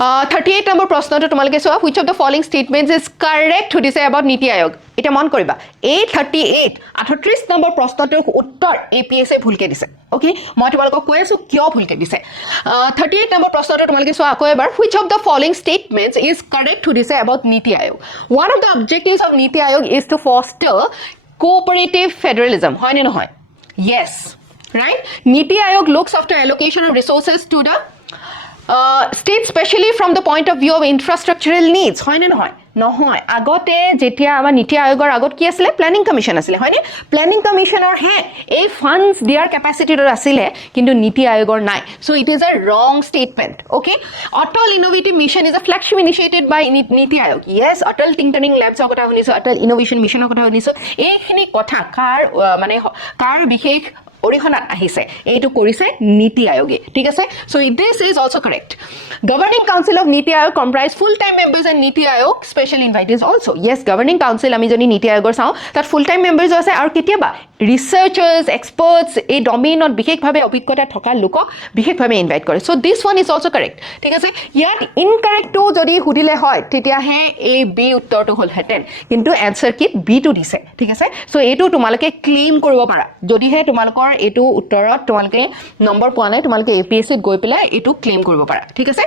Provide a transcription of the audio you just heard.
38 number প্ৰশ্নটো তোমালোকে চোৱা which of the following statements is correct সুধিছে about নীতি আয়োগ এটা মন কৰিবা এই 38 নম্বৰ প্ৰশ্নটোৰ উত্তৰ APSA ভুলকে দিছে ওকে মই তোমালোকক কৈ আছো কিয় ভুলকে দিছে 38 নম্বৰ প্ৰশ্নটো তোমালোকে চোৱা আকৌ এবাৰ which of the following statements is correct সুধিছে about নীতি আয়োগ one of the objectives of নীতি আয়োগ is to foster cooperative federalism হয় নে নহয় yes right নীতি আয়োগ looks after allocation of resources to the state especially from the point of view of infrastructural needs হয় নে নহয় নহয় আগতে যেতিয়া আমাৰ নীতি আয়োগৰ আগত কি আছিল প্ল্যানিং কমিশন আছিল হয়নে প্ল্যানিং কমিশনৰ হে এই ফান্ডস দিয়াৰ ক্যাপাসিটিটো আছিল কিন্তু নীতি আয়োগৰ নাই so it is a wrong statement okay Atal innovative mission is a flagship initiated by NITI Aayog yes অটল টিংটানিং ল্যাবছৰ কথা শুনিছো অটল ইনোভেশন মিশনৰ কথা শুনিছো এইখিনি কথা কাৰ বিশেষ অৰিহণা আহিছে এইটো কৰিছে নীতি আয়োগে ঠিক আছে so this is also correct governing council of NITI Aayog comprise full time members and NITI Aayog special invited also yes governing council আমি যদি নীতি আয়োগৰ চাও তাত ফুল টাইম মেম্বাৰ্স আছে আৰু কেতিয়াবা ৰিসাৰ্চাৰ্স এক্সপাৰ্টস এই ডমেইনত বিশেষভাৱে অভিজ্ঞতা থকা লোকক বিশেষভাৱে ইনভাইট কৰে so this one is also correct ঠিক আছে ইয়াত ইনকাৰেক্ট টু যদি হুদিলে হয় তেতিয়া হে এ বি উত্তৰটো হল হেটেন কিন্তু আনসাৰ কি বি টু দিছে ঠিক আছে সো এইটো তোমালোকে ক্লেম কৰিব পাৰা যদি হে তোমালোকৰ এইটো উত্তৰত তোমালোকে নম্বৰ পোৱা নাই তোমালোকে APSC গৈ পেলাই এইটো ক্লেম কৰিব পাৰা ঠিক আছে